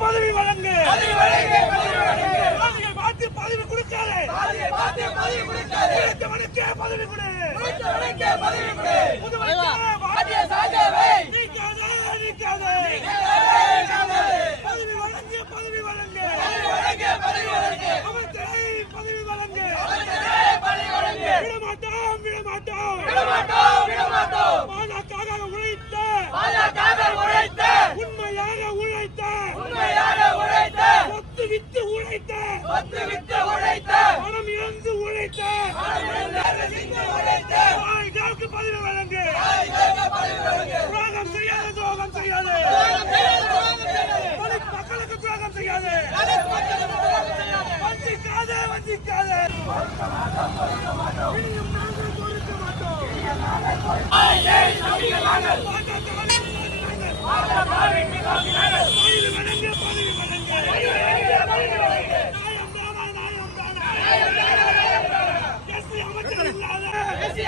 பதவி வழங்கு. பாதியை பார்த்து பதவி கொடுக்காதே. உழைத்தவனுக்கு பதவி கொடு. புதுவைக்கு நீக்காதே, நீக்காதே. பதவி வழங்கு பதவி வழங்கு. விடமாட்டோம். விடமாட்டோம். வித்து உழைத்த பத்து வித்து உழைத்த பணம் இழந்து உழைத்த தாய்களுக்கு பதவி வழங்கு. துரோகம் செய்யாத. துரோகம் செய்யாது மக்களுக்கு துரோகம் செய்யாது. வஞ்சிக்காதே வஞ்சிக்காதே. மாட்டோம் பதவி வழங்கு பதவி வழங்கு நியாயம் தானா நியாயம் தானா எஸ்பி அமைச்சர் இல்லாத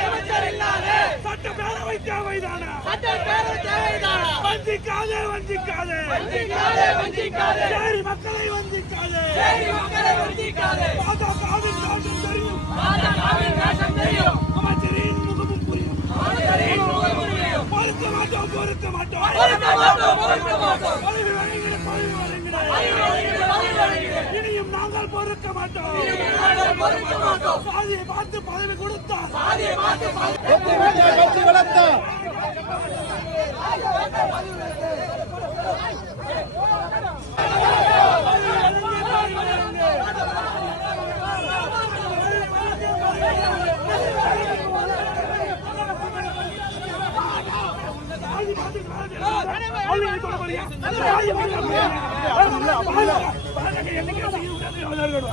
அமைச்சர் இல்லாத சட்டப்பேரவை தேவைதானா? சட்டப்பேரவை தேவைதானா? வஞ்சிக்காதே வஞ்சிக்காதே. வஞ்சிக்காதே வஞ்சிக்காதே. ஏரி மக்களை வஞ்சிக்காதே. ஏழை மக்களை வஞ்சிக்காதே. தெரியும். பாஜகவின் வேஷம் தெரியும். அமைச்சரின் முகமும் புரியும். அமைச்சரின் முகம் புரியும். பொறுக்க மாட்டோம் பொறுக்க மாட்டோம். பொறுக்க மாட்டோம் பொறுக்க மாட்டோம். பதவி வழங்கிட பதவி வழங்கிட. பதவி வழங்கிடு, பதவி வழங்கிடு. இனியும் நாங்கள் பொறுக்க மாட்டோம். நாங்கள் பொறுக்க மாட்டோம். சாதியை பார்த்து பதவி கொடுத்தார் சாதியை பார்த்து பாதுகாப்பு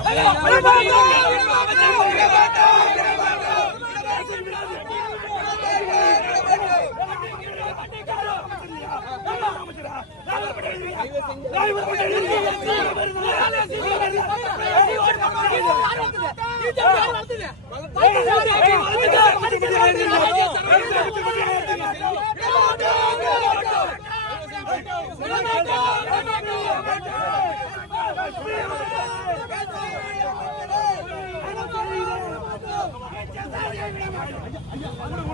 என்ன I'm gonna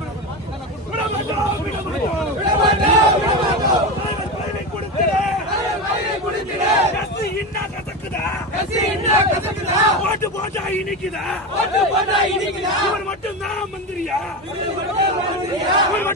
ஓட்டு போட்டா இனிக்குதா? போட்டா இடிக்குதா இவர் மட்டும் தான் மந்திரியா?